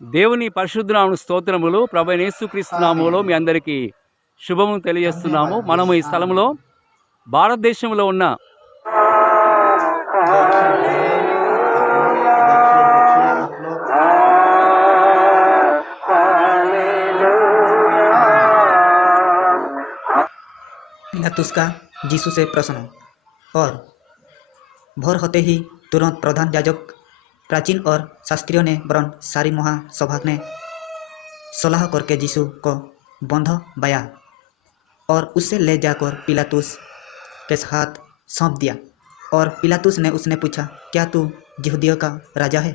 దేవుని పరిశుద్ధ నామమున స్తోత్రములు. ప్రభువైన యేసుక్రీస్తు నామములో మీ అందరికీ శుభము తెలియజేస్తున్నాము. మనము ఈ స్థలంలో భారతదేశంలో ఉన్న पिलातुस का यीशु से प्रश्न। और भोर होते ही तुरंत प्रधान याजक, प्राचीन और शास्त्रियों ने वरन सारी महासभा ने सलाह करके यीशु को बंधवाया और उससे ले जाकर पिलातुस के हाथ सौंप दिया। और पिलातुस ने उसने पूछा, क्या तू यहूदियों का राजा है?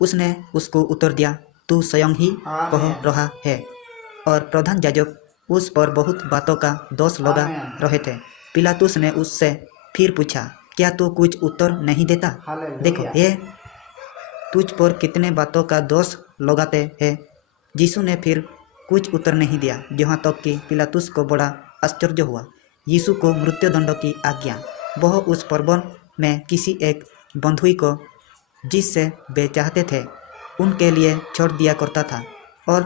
उसने उसको उत्तर दिया, तू स्वयं ही कह रहा है। और प्रधान याजक उस पर बहुत बातों का दोष लगा रहे थे। पिलातुस ने उससे फिर पूछा, क्या तू कुछ उत्तर नहीं देता? देखो ये तुझ पर कितने बातों का दोष लगाते हैं। यीशु ने फिर कुछ उत्तर नहीं दिया, यहाँ तक कि पिलातुस को बड़ा आश्चर्य हुआ। यीशु को मृत्युदंड की आज्ञा वह उस पर्व में किसी एक बंधुई को जिससे वे चाहते थे उनके लिए छोड़ दिया करता था। और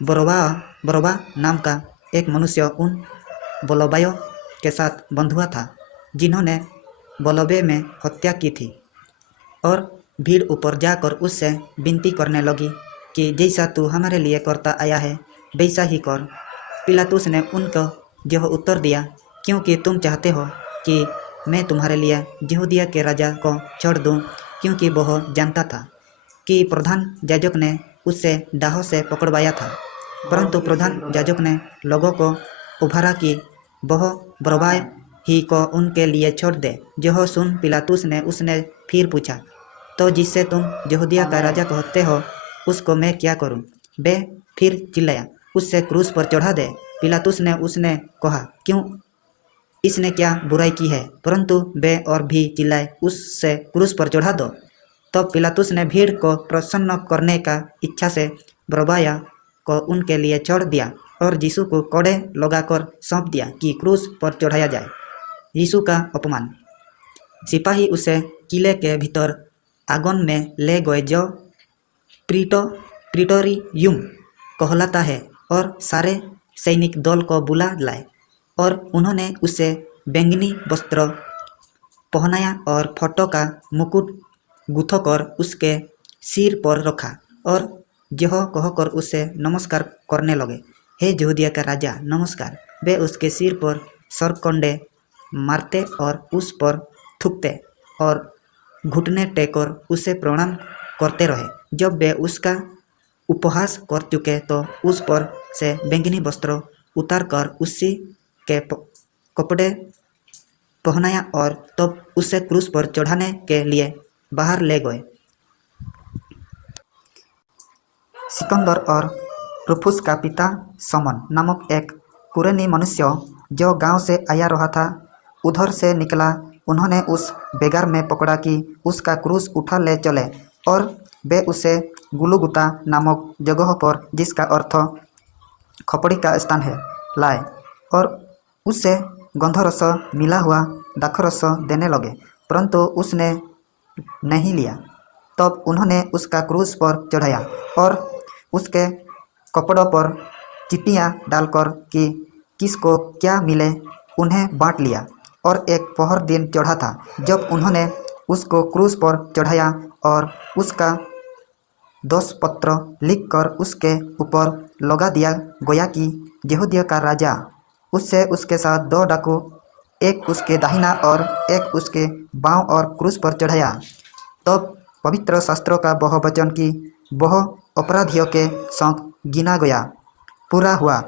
बरब्बा नाम का एक मनुष्य उन बलबायों के साथ बंधुआ था जिन्होंने बलबे में हत्या की थी। और भीड़ ऊपर जाकर उससे विनती करने लगी कि जैसा तू हमारे लिए करता आया है वैसा ही कर। पिलातुस ने उनको यह उत्तर दिया, क्योंकि तुम चाहते हो कि मैं तुम्हारे लिए यहूदिया के राजा को छोड़ दूं। क्योंकि वह जानता था कि प्रधान याजक ने उससे डाहों से पकड़वाया था। परंतु प्रधान याजक ने लोगों को उभारा कि वह बरब्बा ही को उनके लिए छोड़ दे। यह सुन पिलातुस ने उसने फिर पूछा, तो जिससे तुम यहूदिया का राजा कहते हो उसको मैं क्या करूं? वे फिर चिल्लाया, उससे क्रूस पर चढ़ा दे। पिलातुस ने उसने कहा, क्यों? इसने क्या बुराई की है? परंतु वे और भी चिल्लाए, उससे क्रूस पर चढ़ा दो। तो पिलातुस ने भीड़ को प्रसन्न करने का इच्छा से बरब्बा को उनके लिए छोड़ दिया और यीशु को कोड़े लगाकर सौंप दिया कि क्रूस पर चढ़ाया जाए। यीशु का अपमान। सिपाही उसे किले के भीतर आंगन में ले गए जो प्रीटोरियम कहलाता है, और सारे सैनिक दल को बुला लाए। और उन्होंने उसे बैंगनी वस्त्र पहनाया और फोटो का मुकुट गूंथकर उसके सिर पर रखा और यह कहकर उसे नमस्कार करने लगे, हे यहूदिया का राजा नमस्कार। वे उसके सिर पर सरकंडे मारते और उस पर थूकते और घुटने टेकर उसे प्रणाम करते रहे। जब वे उसका उपहास कर चुके तो उस पर से बैंगनी वस्त्र उतारकर उसी के कपड़े पहनाया और तब उसे क्रूस पर चढ़ाने के लिए बाहर ले गए। सिकंदर और रुफुस का पिता समन नामक एक कुरेनी मनुष्य जो गांव से आया रहा था उधर से निकला। उन्होंने उस बेगार में पकड़ा कि उसका क्रूस उठा ले चले, और वे उसे गुलगुता नामक जगह पर, जिसका अर्थ खोपड़ी का स्थान है, लाए और उससे गंधरस मिला हुआ दाखरस देने लगे। परंतु उसने नहीं लिया। तब उन्होंने उसका क्रूस पर चढ़ाया और उसके कपड़ों पर चिट्ठियाँ डालकर कि किसको क्या मिले उन्हें बांट लिया। और एक पहर दिन चढ़ा था जब उन्होंने उसको क्रूस पर चढ़ाया और उसका दोषपत्र लिखकर उसके ऊपर लगा दिया गया कि यहूदियों का राजा। उससे उसके साथ 2 डाकू, एक उसके दाहिना और एक उसके बाँव, और क्रूस पर चढ़ाया। तब पवित्र शास्त्रों का वह वचन कि वह अपराधियों के संग गिना गया पूरा हुआ।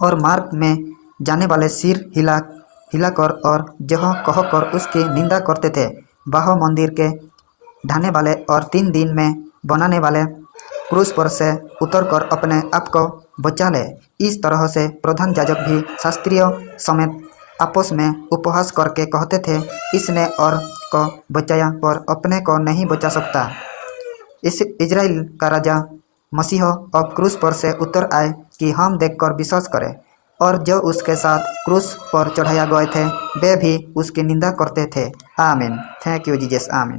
और मार्ग में जाने वाले सिर हिलाकर और यह कहकर उसकी निंदा करते थे, वह मंदिर के ढाने वाले और 3 दिन में बनाने वाले क्रूस पर से उतरकर अपने आप को बचा ले। इस तरह से प्रधान याजक भी शास्त्रियों समेत आपस में उपहास करके कहते थे, इसने और को बचाया पर अपने को नहीं बचा सकता। इस इजराइल का राजा मसीह अब क्रूस पर से उतर आए कि हम देखकर विश्वास करें। और जो उसके साथ क्रूस पर चढ़ाया गए थे वे भी उसकी निंदा करते थे। आमीन। Thank you Jesus. आमीन।